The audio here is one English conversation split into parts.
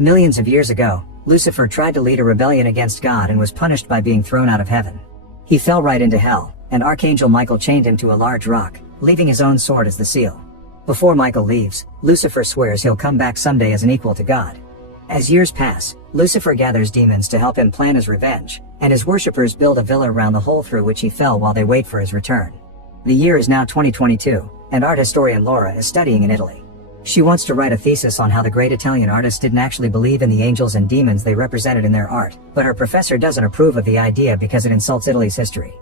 Millions of years ago, Lucifer tried to lead a rebellion against God and was punished by being thrown out of heaven. He fell right into hell, and Archangel Michael chained him to a large rock, leaving his own sword as the seal. Before Michael leaves, Lucifer swears he'll come back someday as an equal to God. As years pass, Lucifer gathers demons to help him plan his revenge, and his worshippers build a villa around the hole through which he fell while they wait for his return. The year is now 2022, and art historian Laura is studying in Italy. She wants to write a thesis on how the great Italian artists didn't actually believe in the angels and demons they represented in their art, but her professor doesn't approve of the idea because it insults Italy's history.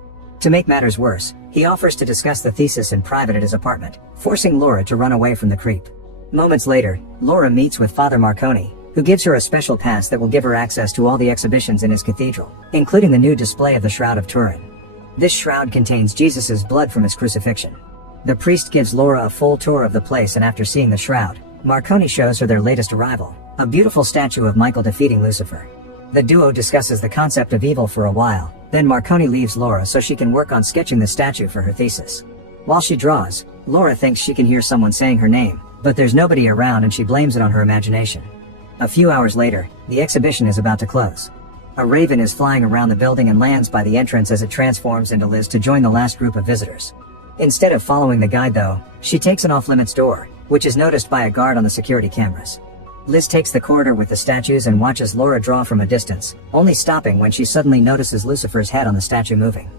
To make matters worse, he offers to discuss the thesis in private at his apartment, forcing Laura to run away from the creep. Moments later, Laura meets with Father Marconi, who gives her a special pass that will give her access to all the exhibitions in his cathedral, including the new display of the Shroud of Turin. This shroud contains Jesus' blood from his crucifixion. The priest gives Laura a full tour of the place, and after seeing the shroud, Marconi shows her their latest arrival, a beautiful statue of Michael defeating Lucifer. The duo discusses the concept of evil for a while, then Marconi leaves Laura so she can work on sketching the statue for her thesis. While she draws, Laura thinks she can hear someone saying her name, but there's nobody around and she blames it on her imagination. A few hours later, the exhibition is about to close. A raven is flying around the building and lands by the entrance as it transforms into Liz to join the last group of visitors. Instead of following the guide though, she takes an off-limits door, which is noticed by a guard on the security cameras. Liz takes the corridor with the statues and watches Laura draw from a distance, only stopping when she suddenly notices Lucifer's head on the statue moving.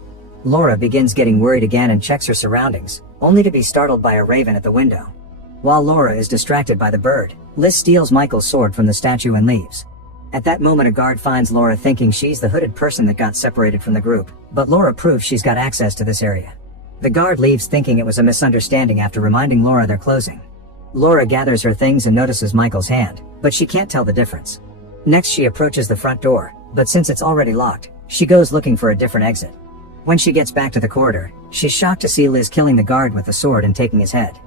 Laura begins getting worried again and checks her surroundings, only to be startled by a raven at the window. While Laura is distracted by the bird, Liz steals Michael's sword from the statue and leaves. At that moment a guard finds Laura thinking she's the hooded person that got separated from the group, but Laura proves she's got access to this area. The guard leaves thinking it was a misunderstanding after reminding Laura they're closing. Laura gathers her things and notices Michael's hand, but she can't tell the difference. Next she approaches the front door, but since it's already locked, she goes looking for a different exit. When she gets back to the corridor, she's shocked to see Liz killing the guard with the sword and taking his head.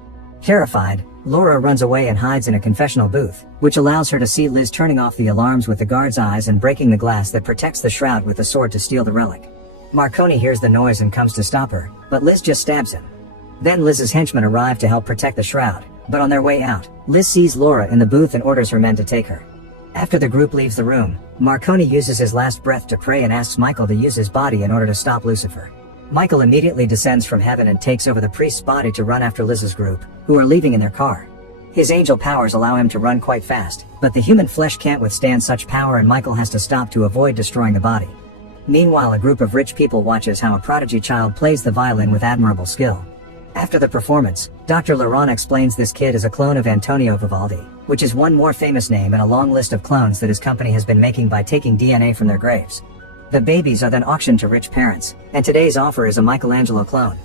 Terrified, Laura runs away and hides in a confessional booth, which allows her to see Liz turning off the alarms with the guard's eyes and breaking the glass that protects the shroud with the sword to steal the relic. Marconi hears the noise and comes to stop her, but Liz just stabs him. Then Liz's henchmen arrive to help protect the shroud, but on their way out, Liz sees Laura in the booth and orders her men to take her. After the group leaves the room, Marconi uses his last breath to pray and asks Michael to use his body in order to stop Lucifer. Michael immediately descends from heaven and takes over the priest's body to run after Liz's group, who are leaving in their car. His angel powers allow him to run quite fast, but the human flesh can't withstand such power and Michael has to stop to avoid destroying the body. Meanwhile, a group of rich people watches how a prodigy child plays the violin with admirable skill. After the performance, Dr. Laurent explains this kid is a clone of Antonio Vivaldi, which is one more famous name in a long list of clones that his company has been making by taking DNA from their graves. The babies are then auctioned to rich parents, and today's offer is a Michelangelo clone.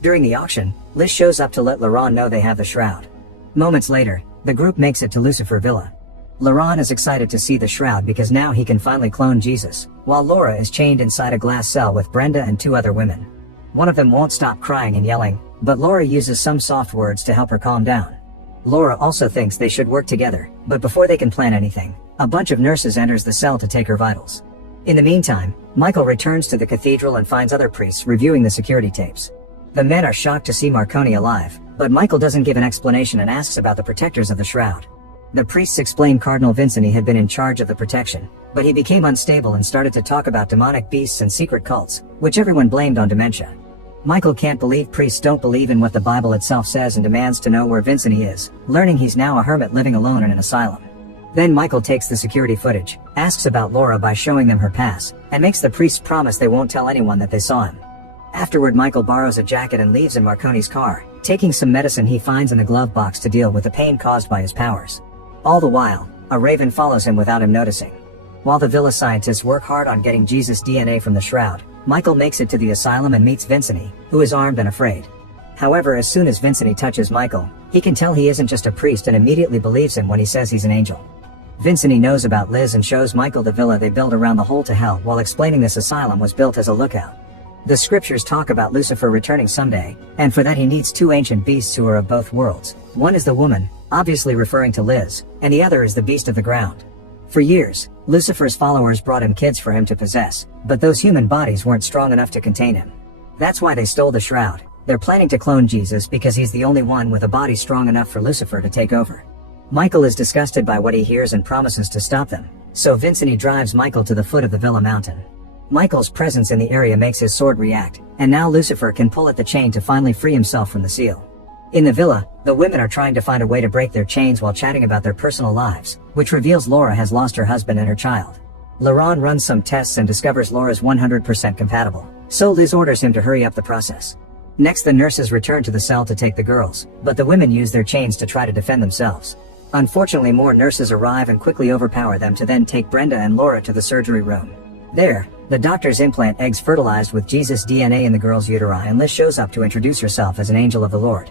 During the auction, Liz shows up to let Laurent know they have the shroud. Moments later, the group makes it to Lucifer Villa. Laurent is excited to see the shroud because now he can finally clone Jesus, while Laura is chained inside a glass cell with Brenda and two other women. One of them won't stop crying and yelling, but Laura uses some soft words to help her calm down. Laura also thinks they should work together, but before they can plan anything, a bunch of nurses enters the cell to take her vitals. In the meantime, Michael returns to the cathedral and finds other priests reviewing the security tapes. The men are shocked to see Marconi alive, but Michael doesn't give an explanation and asks about the protectors of the shroud. The priests explain Cardinal Vincini had been in charge of the protection, but he became unstable and started to talk about demonic beasts and secret cults, which everyone blamed on dementia. Michael can't believe priests don't believe in what the Bible itself says and demands to know where Vincini is, learning he's now a hermit living alone in an asylum. Then Michael takes the security footage, asks about Laura by showing them her pass, and makes the priests promise they won't tell anyone that they saw him. Afterward, Michael borrows a jacket and leaves in Marconi's car, taking some medicine he finds in the glove box to deal with the pain caused by his powers. All the while, a raven follows him without him noticing. While the villa scientists work hard on getting Jesus' DNA from the shroud, Michael makes it to the asylum and meets Vincini, who is armed and afraid. However, as soon as Vincini touches Michael, he can tell he isn't just a priest and immediately believes him when he says he's an angel. Vincini knows about Liz and shows Michael the villa they built around the hole to hell while explaining this asylum was built as a lookout. The scriptures talk about Lucifer returning someday, and for that he needs two ancient beasts who are of both worlds. One is the woman, obviously referring to Liz, and the other is the beast of the ground. For years, Lucifer's followers brought him kids for him to possess, but those human bodies weren't strong enough to contain him. That's why they stole the shroud. They're planning to clone Jesus because he's the only one with a body strong enough for Lucifer to take over. Michael is disgusted by what he hears and promises to stop them, so Vincent drives Michael to the foot of the villa mountain. Michael's presence in the area makes his sword react, and now Lucifer can pull at the chain to finally free himself from the seal. In the villa, the women are trying to find a way to break their chains while chatting about their personal lives, which reveals Laura has lost her husband and her child. Laurent runs some tests and discovers Laura's 100% compatible, so Liz orders him to hurry up the process. Next, the nurses return to the cell to take the girls, but the women use their chains to try to defend themselves. Unfortunately, more nurses arrive and quickly overpower them to then take Brenda and Laura to the surgery room. There, the doctors implant eggs fertilized with Jesus' DNA in the girl's uteri, and Liz shows up to introduce herself as an angel of the Lord.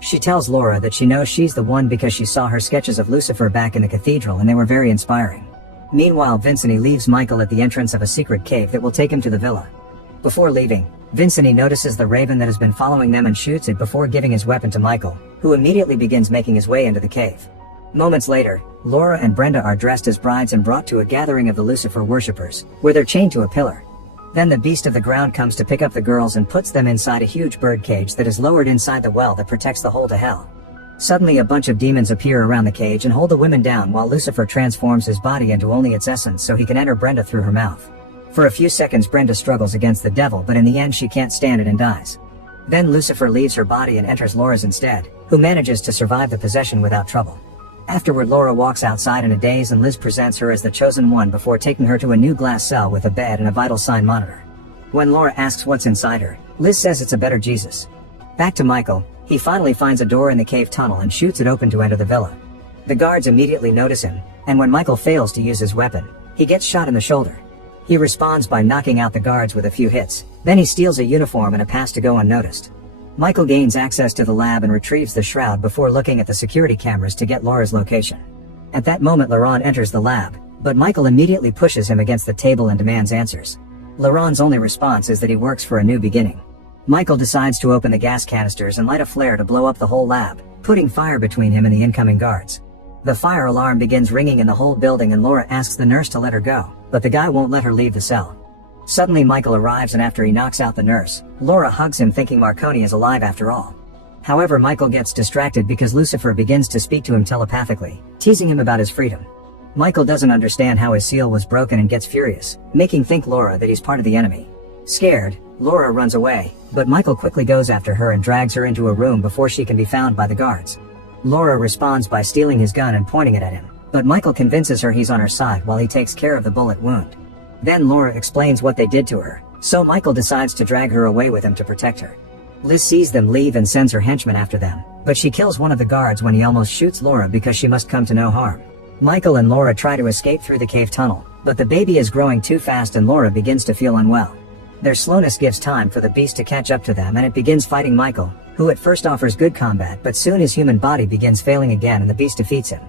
She tells Laura that she knows she's the one because she saw her sketches of Lucifer back in the cathedral and they were very inspiring. Meanwhile, Vincent leaves Michael at the entrance of a secret cave that will take him to the villa. Before leaving, Vincent notices the raven that has been following them and shoots it before giving his weapon to Michael, who immediately begins making his way into the cave. Moments later, Laura and Brenda are dressed as brides and brought to a gathering of the Lucifer worshippers, where they're chained to a pillar. Then the beast of the ground comes to pick up the girls and puts them inside a huge bird cage that is lowered inside the well that protects the hole to hell. Suddenly a bunch of demons appear around the cage and hold the women down while Lucifer transforms his body into only its essence so he can enter Brenda through her mouth. For a few seconds Brenda struggles against the devil, but in the end she can't stand it and dies. Then Lucifer leaves her body and enters Laura's instead, who manages to survive the possession without trouble. Afterward, Laura walks outside in a daze and Liz presents her as the chosen one before taking her to a new glass cell with a bed and a vital sign monitor. When Laura asks what's inside her, Liz says it's a better Jesus. Back to Michael, he finally finds a door in the cave tunnel and shoots it open to enter the villa. The guards immediately notice him, and when Michael fails to use his weapon, he gets shot in the shoulder. He responds by knocking out the guards with a few hits, then he steals a uniform and a pass to go unnoticed. Michael gains access to the lab and retrieves the shroud before looking at the security cameras to get Laura's location. At that moment Laurent enters the lab, but Michael immediately pushes him against the table and demands answers. Laurent's only response is that he works for a new beginning. Michael decides to open the gas canisters and light a flare to blow up the whole lab, putting fire between him and the incoming guards. The fire alarm begins ringing in the whole building and Laura asks the nurse to let her go, but the guy won't let her leave the cell. Suddenly Michael arrives and after he knocks out the nurse, Laura hugs him thinking Marconi is alive after all. However, Michael gets distracted because Lucifer begins to speak to him telepathically, teasing him about his freedom. Michael doesn't understand how his seal was broken and gets furious, making think Laura that he's part of the enemy. Scared, Laura runs away, but Michael quickly goes after her and drags her into a room before she can be found by the guards. Laura responds by stealing his gun and pointing it at him, but Michael convinces her he's on her side while he takes care of the bullet wound. Then Laura explains what they did to her, so Michael decides to drag her away with him to protect her. Liz sees them leave and sends her henchmen after them, but she kills one of the guards when he almost shoots Laura because she must come to no harm. Michael and Laura try to escape through the cave tunnel, but the baby is growing too fast and Laura begins to feel unwell. Their slowness gives time for the beast to catch up to them and it begins fighting Michael, who at first offers good combat but soon his human body begins failing again and the beast defeats him.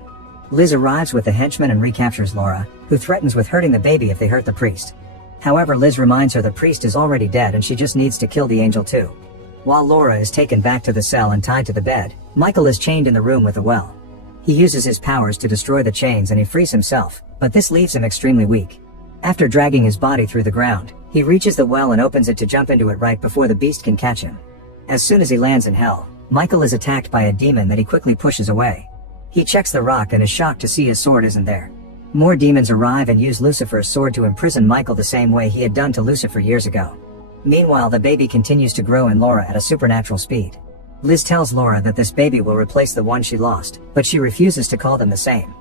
Liz arrives with the henchmen and recaptures Laura, who threatens with hurting the baby if they hurt the priest. However, Liz reminds her the priest is already dead and she just needs to kill the angel too. While Laura is taken back to the cell and tied to the bed, Michael is chained in the room with the well. He uses his powers to destroy the chains and he frees himself, but this leaves him extremely weak. After dragging his body through the ground, he reaches the well and opens it to jump into it right before the beast can catch him. As soon as he lands in hell, Michael is attacked by a demon that he quickly pushes away. He checks the rock and is shocked to see his sword isn't there. More demons arrive and use Lucifer's sword to imprison Michael the same way he had done to Lucifer years ago. Meanwhile, the baby continues to grow in Laura at a supernatural speed. Liz tells Laura that this baby will replace the one she lost, but she refuses to call them the same.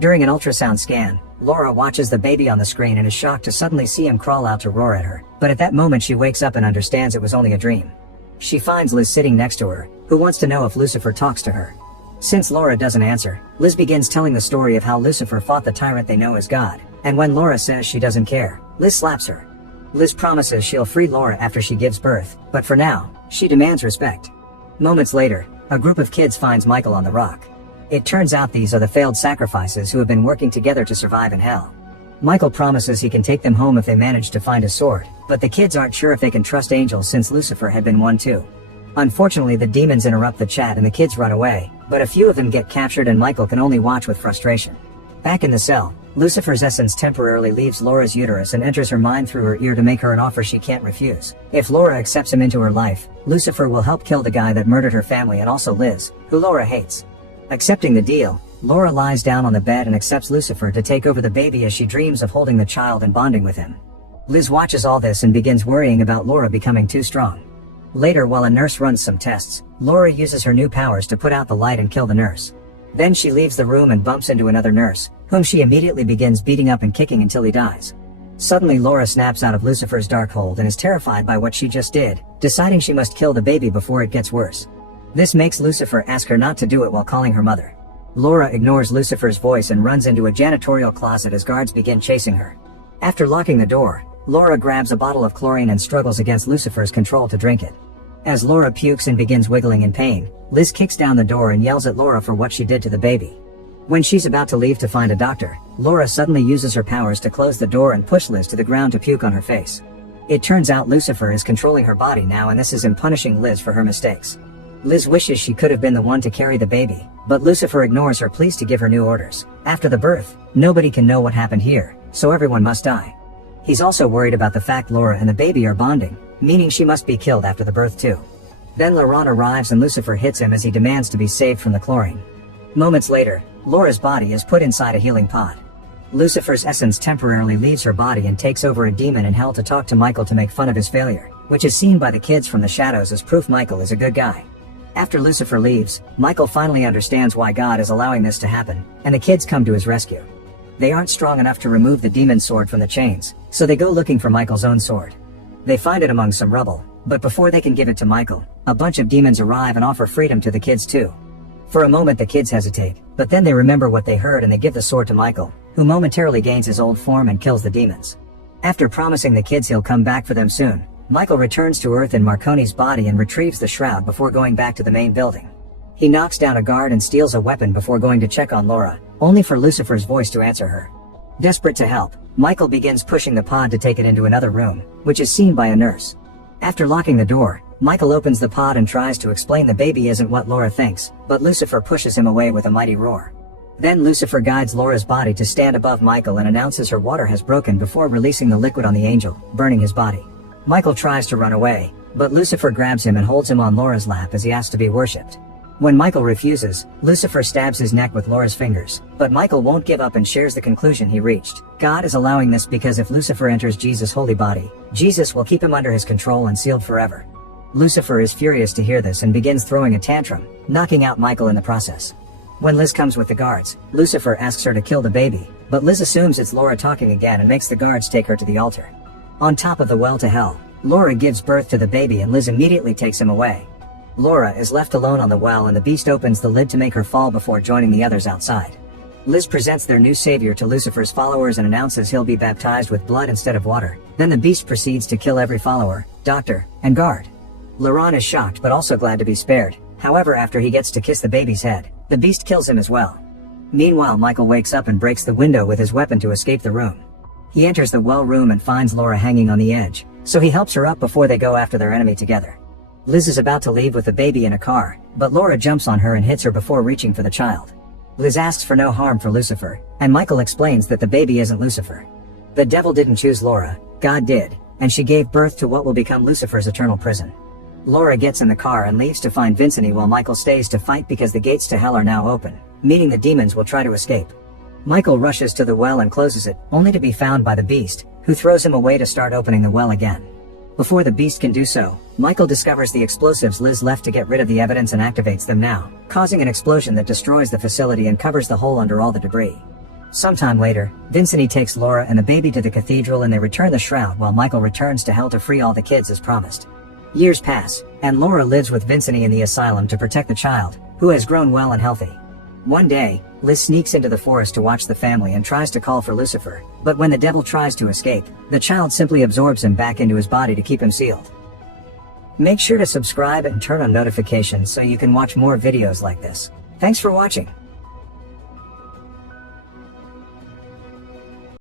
During an ultrasound scan, Laura watches the baby on the screen and is shocked to suddenly see him crawl out to roar at her, but at that moment she wakes up and understands it was only a dream. She finds Liz sitting next to her, who wants to know if Lucifer talks to her. Since Laura doesn't answer, Liz begins telling the story of how Lucifer fought the tyrant they know as God, and when Laura says she doesn't care, Liz slaps her. Liz promises she'll free Laura after she gives birth, but for now, she demands respect. Moments later, a group of kids finds Michael on the rock. It turns out these are the failed sacrifices who have been working together to survive in hell. Michael promises he can take them home if they manage to find a sword, but the kids aren't sure if they can trust angels since Lucifer had been one too. Unfortunately, the demons interrupt the chat and the kids run away, but a few of them get captured and Michael can only watch with frustration. Back in the cell, Lucifer's essence temporarily leaves Laura's uterus and enters her mind through her ear to make her an offer she can't refuse. If Laura accepts him into her life, Lucifer will help kill the guy that murdered her family and also Liz, who Laura hates. Accepting the deal, Laura lies down on the bed and accepts Lucifer to take over the baby as she dreams of holding the child and bonding with him. Liz watches all this and begins worrying about Laura becoming too strong. Later, while a nurse runs some tests, Laura uses her new powers to put out the light and kill the nurse. Then she leaves the room and bumps into another nurse, whom she immediately begins beating up and kicking until he dies. Suddenly Laura snaps out of Lucifer's dark hold and is terrified by what she just did, deciding she must kill the baby before it gets worse. This makes Lucifer ask her not to do it while calling her mother. Laura ignores Lucifer's voice and runs into a janitorial closet as guards begin chasing her. After locking the door, Laura grabs a bottle of chlorine and struggles against Lucifer's control to drink it. As Laura pukes and begins wiggling in pain, Liz kicks down the door and yells at Laura for what she did to the baby. When she's about to leave to find a doctor, Laura suddenly uses her powers to close the door and push Liz to the ground to puke on her face. It turns out Lucifer is controlling her body now, and this is him punishing Liz for her mistakes. Liz wishes she could have been the one to carry the baby, but Lucifer ignores her pleas to give her new orders. After the birth, nobody can know what happened here, so everyone must die. He's also worried about the fact Laura and the baby are bonding, meaning she must be killed after the birth too. Then Laurent arrives and Lucifer hits him as he demands to be saved from the chlorine. Moments later, Laura's body is put inside a healing pod. Lucifer's essence temporarily leaves her body and takes over a demon in hell to talk to Michael to make fun of his failure, which is seen by the kids from the shadows as proof Michael is a good guy. After Lucifer leaves, Michael finally understands why God is allowing this to happen, and the kids come to his rescue. They aren't strong enough to remove the demon's sword from the chains, so they go looking for Michael's own sword. They find it among some rubble, but before they can give it to Michael, a bunch of demons arrive and offer freedom to the kids too. For a moment the kids hesitate, but then they remember what they heard and they give the sword to Michael, who momentarily gains his old form and kills the demons. After promising the kids he'll come back for them soon, Michael returns to Earth in Marconi's body and retrieves the shroud before going back to the main building. He knocks down a guard and steals a weapon before going to check on Laura, only for Lucifer's voice to answer her. Desperate to help, Michael begins pushing the pod to take it into another room, which is seen by a nurse. After locking the door, Michael opens the pod and tries to explain the baby isn't what Laura thinks, but Lucifer pushes him away with a mighty roar. Then Lucifer guides Laura's body to stand above Michael and announces her water has broken before releasing the liquid on the angel, burning his body. Michael tries to run away, but Lucifer grabs him and holds him on Laura's lap as he asks to be worshipped. When Michael refuses, Lucifer stabs his neck with Laura's fingers, but Michael won't give up and shares the conclusion he reached. God is allowing this because if Lucifer enters Jesus' holy body, Jesus will keep him under his control and sealed forever. Lucifer is furious to hear this and begins throwing a tantrum, knocking out Michael in the process. When Liz comes with the guards, Lucifer asks her to kill the baby, but Liz assumes it's Laura talking again and makes the guards take her to the altar. On top of the well to hell, Laura gives birth to the baby and Liz immediately takes him away. Laura is left alone on the well and the beast opens the lid to make her fall before joining the others outside. Liz presents their new savior to Lucifer's followers and announces he'll be baptized with blood instead of water. Then the beast proceeds to kill every follower, doctor, and guard. Laurent is shocked but also glad to be spared. However, after he gets to kiss the baby's head, the beast kills him as well. Meanwhile, Michael wakes up and breaks the window with his weapon to escape the room. He enters the well room and finds Laura hanging on the edge, so he helps her up before they go after their enemy together. Liz is about to leave with the baby in a car, but Laura jumps on her and hits her before reaching for the child. Liz asks for no harm for Lucifer, and Michael explains that the baby isn't Lucifer. The devil didn't choose Laura, God did, and she gave birth to what will become Lucifer's eternal prison. Laura gets in the car and leaves to find Vincent while Michael stays to fight because the gates to hell are now open, meaning the demons will try to escape. Michael rushes to the well and closes it, only to be found by the beast, who throws him away to start opening the well again. Before the beast can do so, Michael discovers the explosives Liz left to get rid of the evidence and activates them now, causing an explosion that destroys the facility and covers the hole under all the debris. Sometime later, Vincent takes Laura and the baby to the cathedral and they return the shroud while Michael returns to hell to free all the kids as promised. Years pass, and Laura lives with Vincent in the asylum to protect the child, who has grown well and healthy. One day, Liz sneaks into the forest to watch the family and tries to call for Lucifer, but when the devil tries to escape, the child simply absorbs him back into his body to keep him sealed. Make sure to subscribe and turn on notifications so you can watch more videos like this. Thanks for watching.